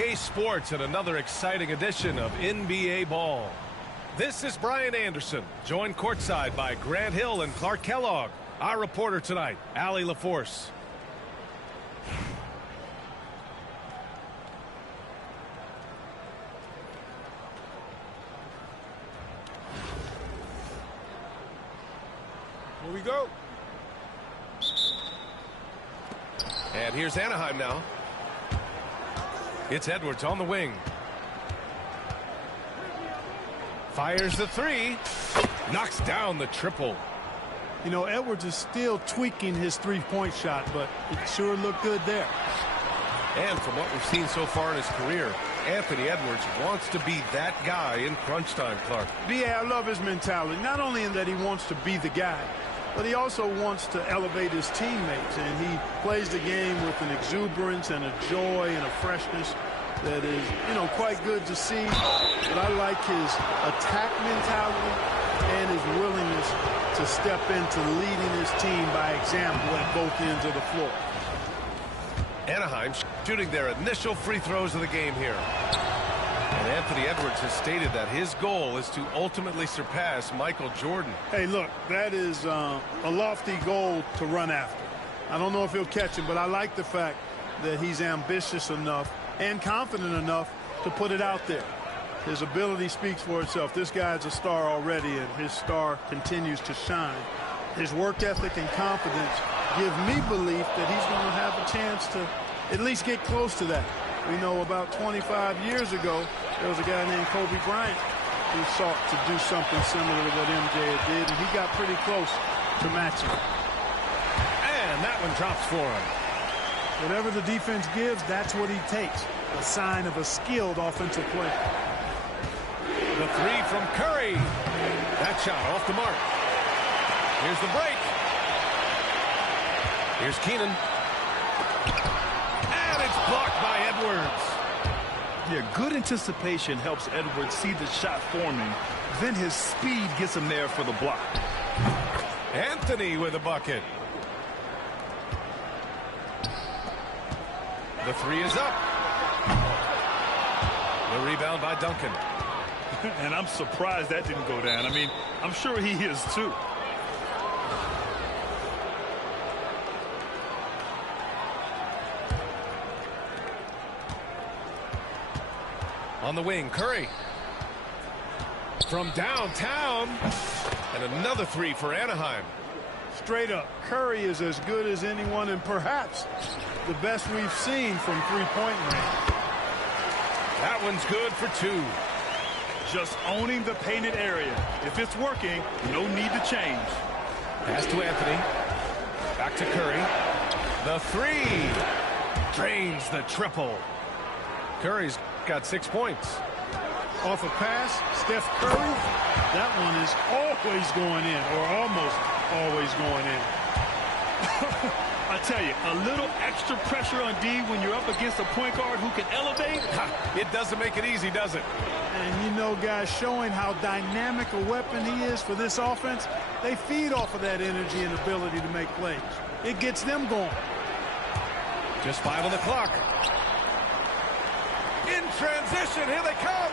2K Sports and another exciting edition of NBA Ball. This is Brian Anderson, joined courtside by Grant Hill and Clark Kellogg. Our reporter tonight, Allie LaForce. Here we go. And here's Anaheim now. It's Edwards on the wing. Fires the three. Knocks down the triple. You know, Edwards is still tweaking his three-point shot, but it sure looked good there. And from what we've seen so far in his career, Anthony Edwards wants to be that guy in crunch time, Clark. Yeah, I love his mentality. Not only in that he wants to be the guy, but he also wants to elevate his teammates. And he plays the game with an exuberance and a joy and a freshness that is, you know, quite good to see. But I like his attack mentality and his willingness to step into leading his team by example at both ends of the floor. Anaheim shooting their initial free throws of the game here. And Anthony Edwards has stated that his goal is to ultimately surpass Michael Jordan. Hey, look, that is a lofty goal to run after. I don't know if he'll catch him, but I like the fact that he's ambitious enough and confident enough to put it out there. His ability speaks for itself. This guy's a star already, and his star continues to shine. His work ethic and confidence give me belief that he's going to have a chance to at least get close to that. We know about 25 years ago, there was a guy named Kobe Bryant who sought to do something similar to what MJ did, and he got pretty close to matching. And that one drops for him. Whatever the defense gives, that's what he takes. A sign of a skilled offensive player. The three from Curry. That shot off the mark. Here's the break. Here's Keenan. And it's blocked by Edwards. Yeah, good anticipation helps Edwards see the shot forming. Then his speed gets him there for the block. Anthony with a bucket. The three is up. The rebound by Duncan. And I'm surprised that didn't go down. I mean, I'm sure he is too. On the wing, Curry. From downtown. And another three for Anaheim. Straight up, Curry is as good as anyone and perhaps the best we've seen from three-point range. That one's good for two. Just owning the painted area. If it's working, no need to change. Pass to Anthony. Back to Curry. The three. Drains the triple. Curry's got 6 points. Off a pass, Steph Curry, that one is always going in, or almost always going in. I tell you, a little extra pressure on D when you're up against a point guard who can elevate. It doesn't make it easy, does it? And you know, guys, showing how dynamic a weapon he is for this offense, they feed off of that energy and ability to make plays. It gets them going. Just 5 on the clock. In transition, here they come.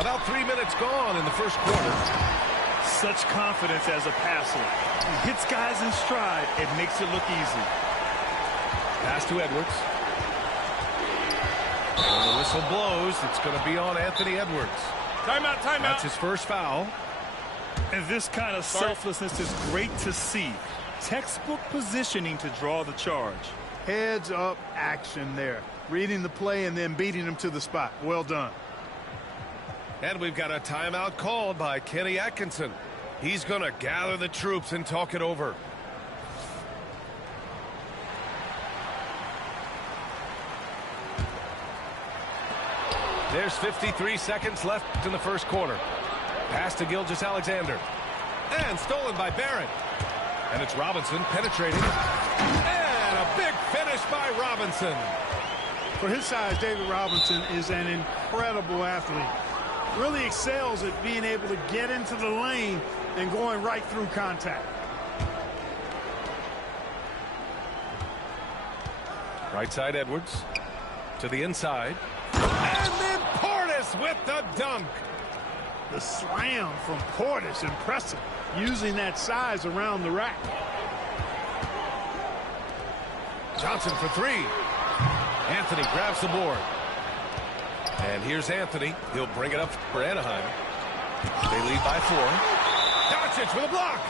About 3 minutes gone in the first quarter. Such confidence as a passer. He hits guys in stride. It makes it look easy. Pass to Edwards. And the whistle blows. It's going to be on Anthony Edwards. Timeout, timeout. That's his first foul. And this kind of selflessness is great to see. Textbook positioning to draw the charge. Heads up action there. Reading the play and then beating him to the spot. Well done. And we've got a timeout called by Kenny Atkinson. He's going to gather the troops and talk it over. There's 53 seconds left in the first quarter. Pass to Gilgeous-Alexander. And stolen by Barrett. And it's Robinson penetrating. And a big finish by Robinson. For his size, David Robinson is an incredible athlete. Really excels at being able to get into the lane and going right through contact. Right side Edwards. To the inside. And then Portis with the dunk. The slam from Portis, impressive. Using that size around the rack. Johnson for three. Anthony grabs the board. And here's Anthony. He'll bring it up for Anaheim. They lead by 4. Doncic with a block.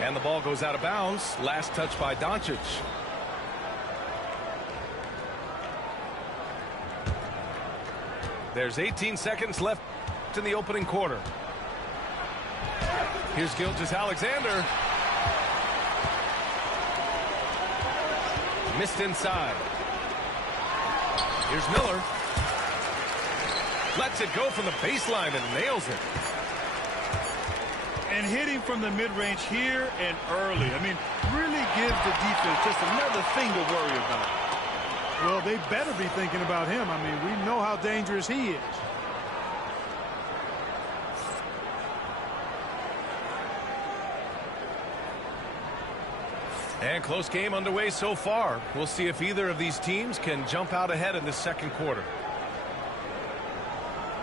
And the ball goes out of bounds. Last touch by Doncic. There's 18 seconds left in the opening quarter. Here's Gilgeous-Alexander. Missed inside. Here's Miller. Lets it go from the baseline and nails it. And hitting from the mid-range here and early. I mean, really gives the defense just another thing to worry about. Well, they better be thinking about him. I mean, we know how dangerous he is. And close game underway so far. We'll see if either of these teams can jump out ahead in the second quarter.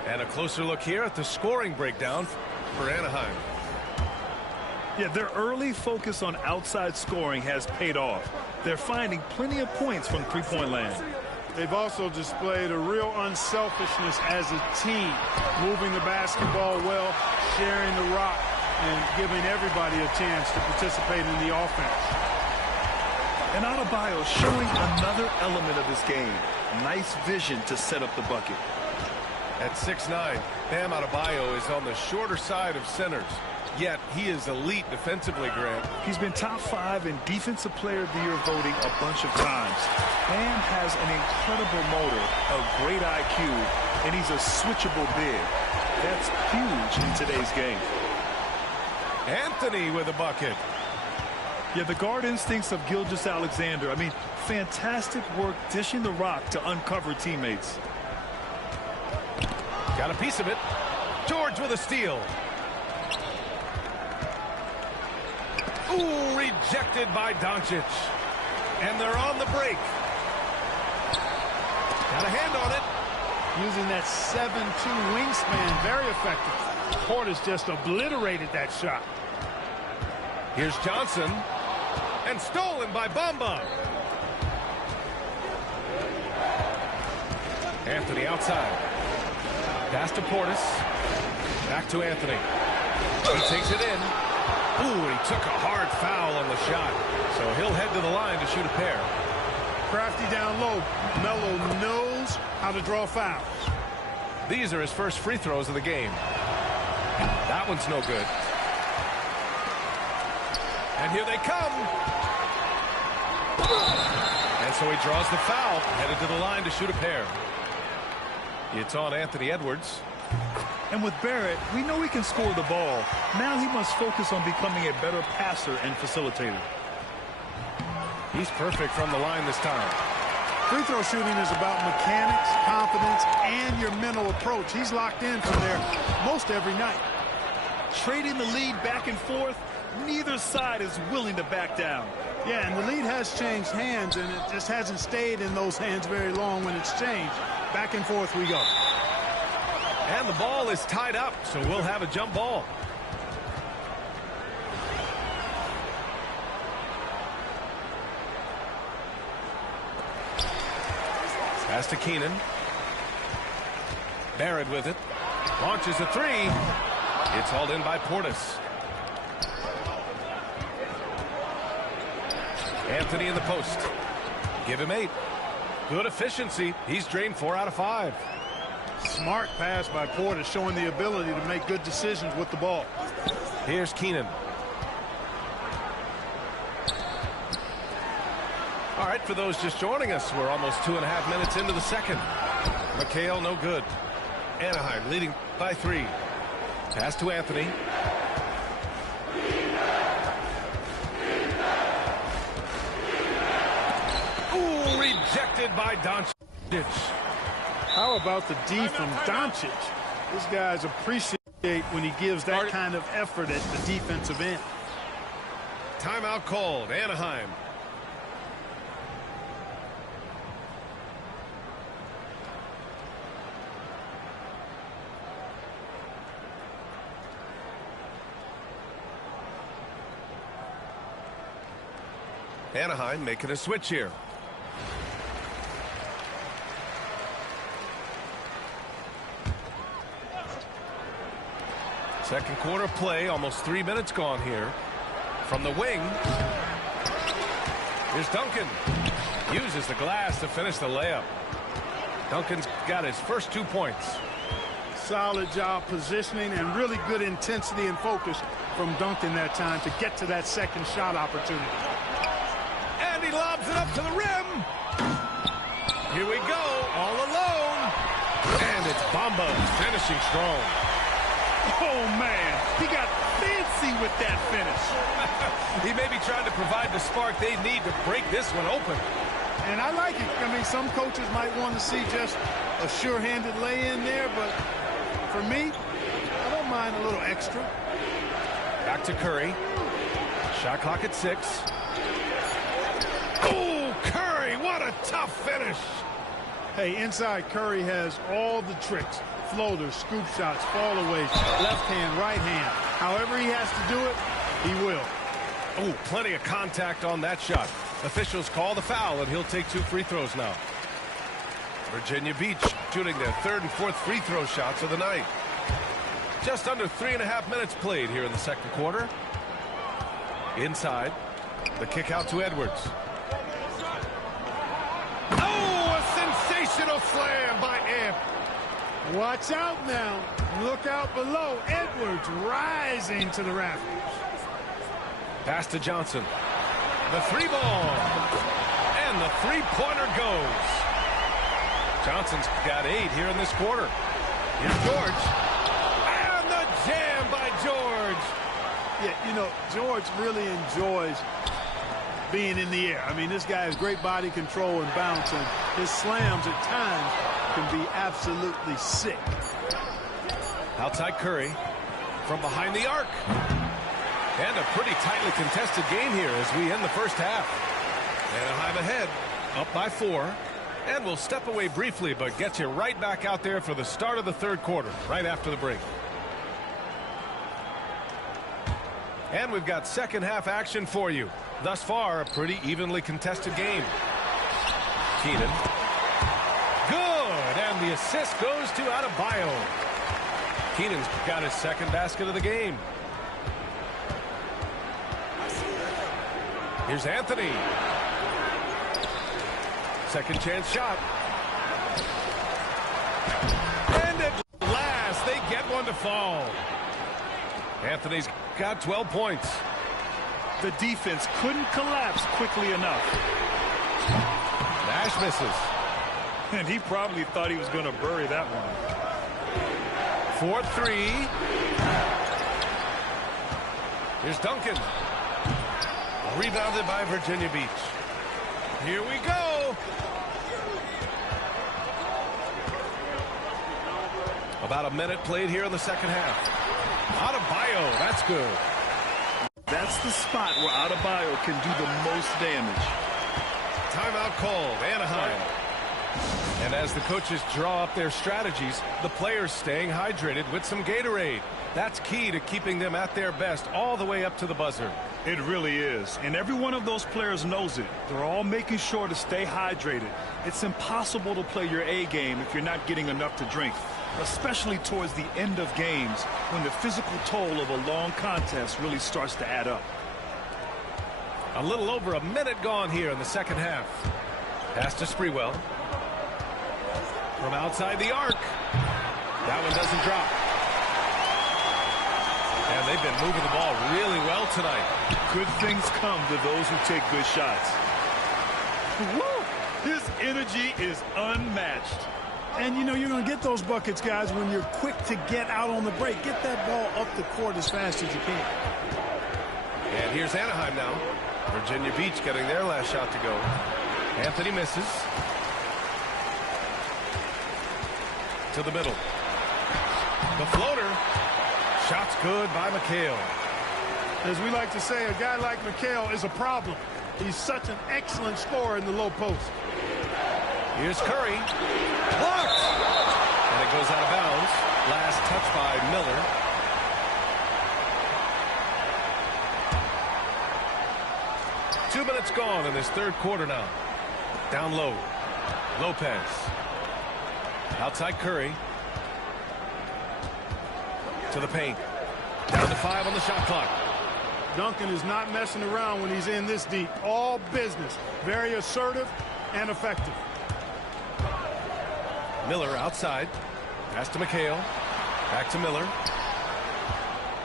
And a closer look here at the scoring breakdown for Anaheim. Yeah, their early focus on outside scoring has paid off. They're finding plenty of points from three-point land. They've also displayed a real unselfishness as a team, moving the basketball well, sharing the rock, and giving everybody a chance to participate in the offense. And Adebayo showing another element of his game. Nice vision to set up the bucket. At 6'9", Bam Adebayo is on the shorter side of centers. Yet he is elite defensively, Grant. He's been top 5 in Defensive Player of the Year voting a bunch of times. Bam has an incredible motor, a great IQ, and he's a switchable big. That's huge in today's game. Anthony with a bucket. Yeah, the guard instincts of Gilgeous-Alexander. I mean, fantastic work dishing the rock to uncover teammates. Got a piece of it. George with a steal. Ooh, rejected by Doncic. And they're on the break. Got a hand on it. Using that 7'2" wingspan, very effective. Portis just obliterated that shot. Here's Johnson. And stolen by Bamba. Anthony outside. Pass to Portis. Back to Anthony. He takes it in. Ooh, he took a hard foul on the shot. So he'll head to the line to shoot a pair. Crafty down low. Melo knows how to draw fouls. These are his first free throws of the game. That one's no good. And here they come. And so he draws the foul, headed to the line to shoot a pair. It's on Anthony Edwards. And with Barrett, we know he can score the ball. Now he must focus on becoming a better passer and facilitator. He's perfect from the line this time. Free throw shooting is about mechanics, confidence, and your mental approach. He's locked in from there most every night. Trading the lead back and forth, neither side is willing to back down. Yeah, and the lead has changed hands, and it just hasn't stayed in those hands very long when it's changed. Back and forth we go. And the ball is tied up, so we'll have a jump ball. Pass to Keenan. Barrett with it. Launches a three. It's hauled in by Portis. Anthony in the post. Give him 8. Good efficiency. He's drained 4 out of 5. Smart pass by Portis, showing the ability to make good decisions with the ball. Here's Keenan. All right, for those just joining us, we're almost 2.5 minutes into the second. McHale, no good. Anaheim leading by 3. Pass to Anthony. Ooh, rejected by Doncic. How about the D from Doncic? These guys appreciate when he gives that kind of effort at the defensive end. Timeout called. Anaheim. Anaheim making a switch here. Second quarter play, almost 3 minutes gone here. From the wing, here's Duncan. Uses the glass to finish the layup. Duncan's got his first 2 points. Solid job positioning and really good intensity and focus from Duncan that time to get to that second shot opportunity. And he lobs it up to the rim. Here we go, all alone. And it's Bamba finishing strong. Oh, man, he got fancy with that finish. He may be trying to provide the spark they need to break this one open. And I like it. I mean, some coaches might want to see just a sure-handed lay-in there, but for me, I don't mind a little extra. Back to Curry. Shot clock at 6. Oh, Curry, what a tough finish. Hey, inside Curry has all the tricks. Floaters, scoop shots, fallaways, left hand, right hand. However he has to do it, he will. Oh, plenty of contact on that shot. Officials call the foul, and he'll take 2 free throws now. Virginia Beach shooting their 3rd and 4th free throw shots of the night. Just under 3.5 minutes played here in the second quarter. Inside, the kick out to Edwards. Oh, a sensational slam by Amp. Watch out now. Look out below. Edwards rising to the rafters. Pass to Johnson. The 3 ball. And the 3-pointer goes. Johnson's got 8 here in this quarter. Here's George. And the jam by George. Yeah, you know, George really enjoys being in the air. I mean, this guy has great body control and bounce, and his slams at times can be absolutely sick. Outside Curry from behind the arc. And a pretty tightly contested game here as we end the first half. Anaheim ahead, up by 4. And we'll step away briefly, but get you right back out there for the start of the third quarter, right after the break. And we've got second half action for you. Thus far, a pretty evenly contested game. Keenan. Good, and the assist goes to Adebayo. Keenan's got his second basket of the game. Here's Anthony. Second chance shot. And at last, they get one to fall. Anthony's got 12 points. The defense couldn't collapse quickly enough. Nash misses. And he probably thought he was going to bury that one. 4-3. Here's Duncan. Rebounded by Virginia Beach. Here we go. About a minute played here in the second half. Adebayo, that's good. That's the spot where Adebayo can do the most damage. Timeout called, Anaheim. And as the coaches draw up their strategies, the players staying hydrated with some Gatorade. That's key to keeping them at their best all the way up to the buzzer. It really is. And every one of those players knows it. They're all making sure to stay hydrated. It's impossible to play your A game if you're not getting enough to drink, especially towards the end of games when the physical toll of a long contest really starts to add up. A little over a minute gone here in the second half. Pass to Sprewell. From outside the arc. That one doesn't drop. And they've been moving the ball really well tonight. Good things come to those who take good shots. Woo! His energy is unmatched. And, you know, you're going to get those buckets, guys, when you're quick to get out on the break. Get that ball up the court as fast as you can. And here's Anaheim now. Virginia Beach getting their last shot to go. Anthony misses. To the middle. The floater. Shot's good by McHale. As we like to say, a guy like McHale is a problem. He's such an excellent scorer in the low post. Here's Curry. Blocked. And it goes out of bounds. Last touch by Miller. 2 minutes gone in this third quarter now. Down low. Lopez. Outside Curry. To the paint. Down to 5 on the shot clock. Duncan is not messing around when he's in this deep. All business. Very assertive and effective. Miller outside. Pass to McHale. Back to Miller.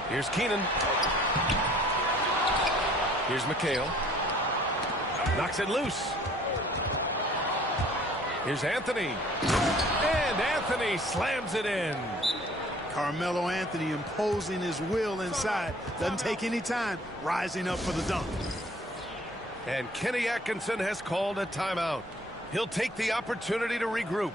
Here's Keenan. Here's McHale. Knocks it loose. Here's Anthony. And Anthony slams it in. Carmelo Anthony imposing his will inside. Doesn't take any time. Rising up for the dunk. And Kenny Atkinson has called a timeout. He'll take the opportunity to regroup.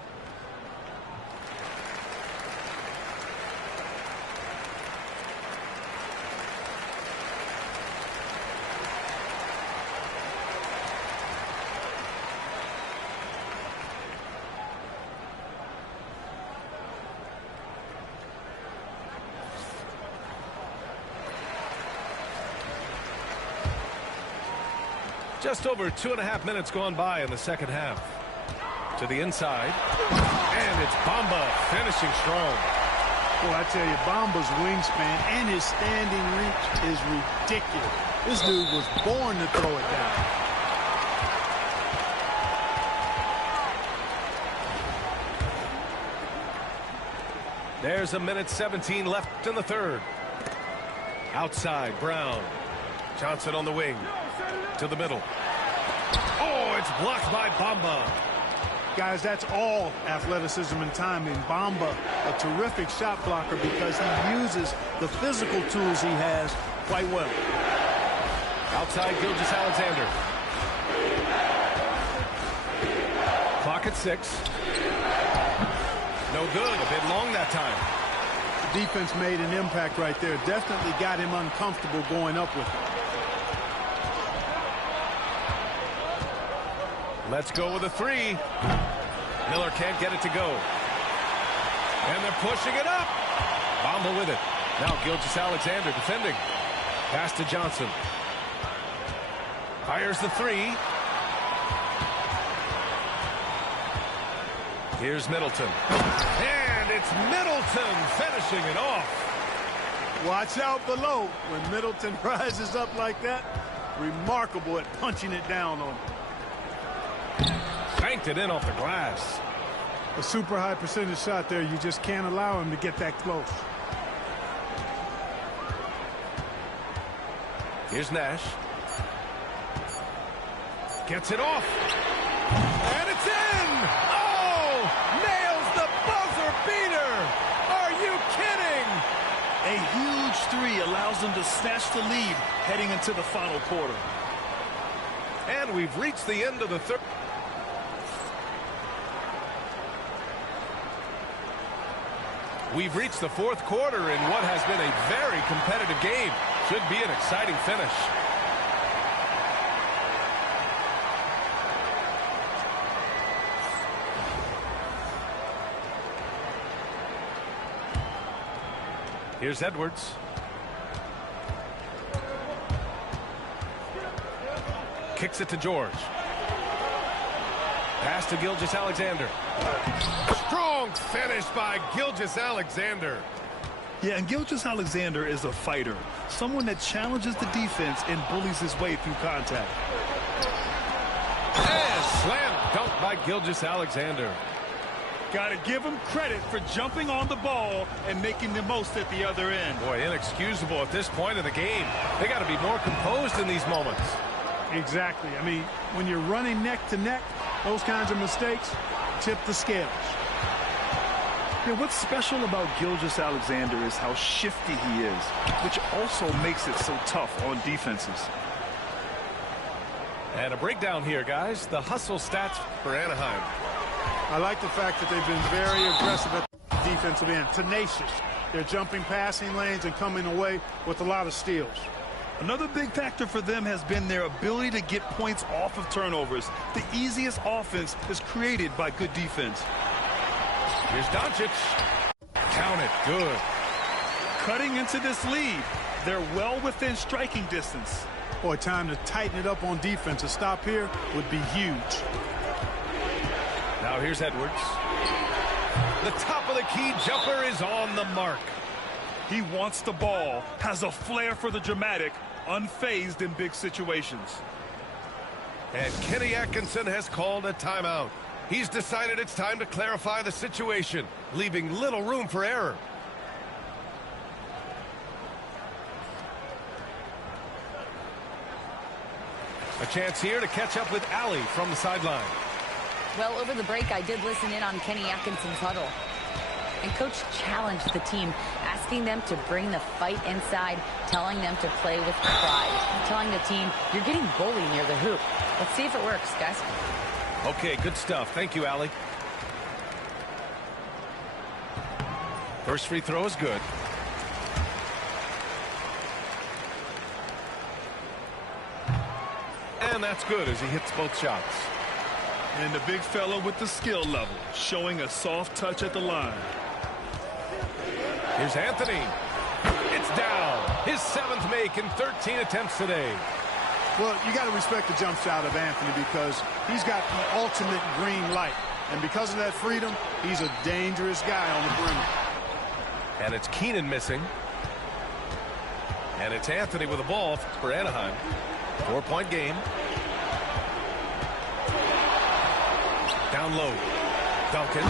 Just over 2.5 minutes gone by in the second half. To the inside. And it's Bamba finishing strong. Boy, I tell you, Bamba's wingspan and his standing reach is ridiculous. This dude was born to throw it down. There's 1:17 left in the third. Outside, Brown. Johnson on the wing. To the middle. Oh, it's blocked by Bamba. Guys, that's all athleticism and timing. Bamba, a terrific shot blocker because he uses the physical tools he has quite well. Outside, Gilgeous-Alexander. Clock at 6. No good. A bit long that time. The defense made an impact right there. Definitely got him uncomfortable going up with it. Let's go with a 3. Miller can't get it to go. And they're pushing it up. Bamba with it. Now Gilgeous-Alexander defending. Pass to Johnson. Fires the 3. Here's Middleton. And it's Middleton finishing it off. Watch out below. When Middleton rises up like that, remarkable at punching it down on him. Banked it in off the glass. A super high percentage shot there. You just can't allow him to get that close. Here's Nash. Gets it off. And it's in! Oh! Nails the buzzer beater! Are you kidding? A huge 3 allows them to snatch the lead heading into the final quarter. And we've reached the end of the third. We've reached the fourth quarter in what has been a very competitive game. Should be an exciting finish. Here's Edwards. Kicks it to George. Pass to Gilgeous-Alexander. Strong finish by Gilgeous-Alexander. Yeah, and Gilgeous-Alexander is a fighter. Someone that challenges the defense and bullies his way through contact. And slam dunk by Gilgeous-Alexander. Got to give him credit for jumping on the ball and making the most at the other end. Boy, inexcusable at this point of the game. They got to be more composed in these moments. Exactly. I mean, when you're running neck to neck, those kinds of mistakes tip the scales. Yeah, what's special about Gilgeous-Alexander is how shifty he is, which also makes it so tough on defenses. And a breakdown here, guys. The hustle stats for Anaheim. I like the fact that they've been very aggressive at the defensive end, tenacious. They're jumping passing lanes and coming away with a lot of steals. Another big factor for them has been their ability to get points off of turnovers. The easiest offense is created by good defense. Here's Doncic. Count it. Good. Cutting into this lead. They're well within striking distance. Boy, time to tighten it up on defense. A stop here would be huge. Now here's Edwards. The top of the key jumper is on the mark. He wants the ball, has a flair for the dramatic, unfazed in big situations. And Kenny Atkinson has called a timeout. He's decided it's time to clarify the situation, leaving little room for error. A chance here to catch up with Allie from the sideline. Well, over the break, I did listen in on Kenny Atkinson's huddle. And Coach challenged the team, asking them to bring the fight inside, telling them to play with pride, telling the team, you're getting bullied near the hoop. Let's see if it works, guys. Okay, good stuff. Thank you, Allie. First free throw is good. And that's good as he hits both shots. And the big fella with the skill level, showing a soft touch at the line. Here's Anthony. It's down. His 7th make in 13 attempts today. Well, you got to respect the jump shot of Anthony because he's got the ultimate green light. And because of that freedom, he's a dangerous guy on the perimeter. And it's Keenan missing. And it's Anthony with the ball for Anaheim. 4-point game. Down low. Duncan.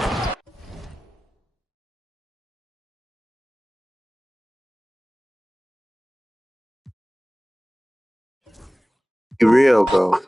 Be real though.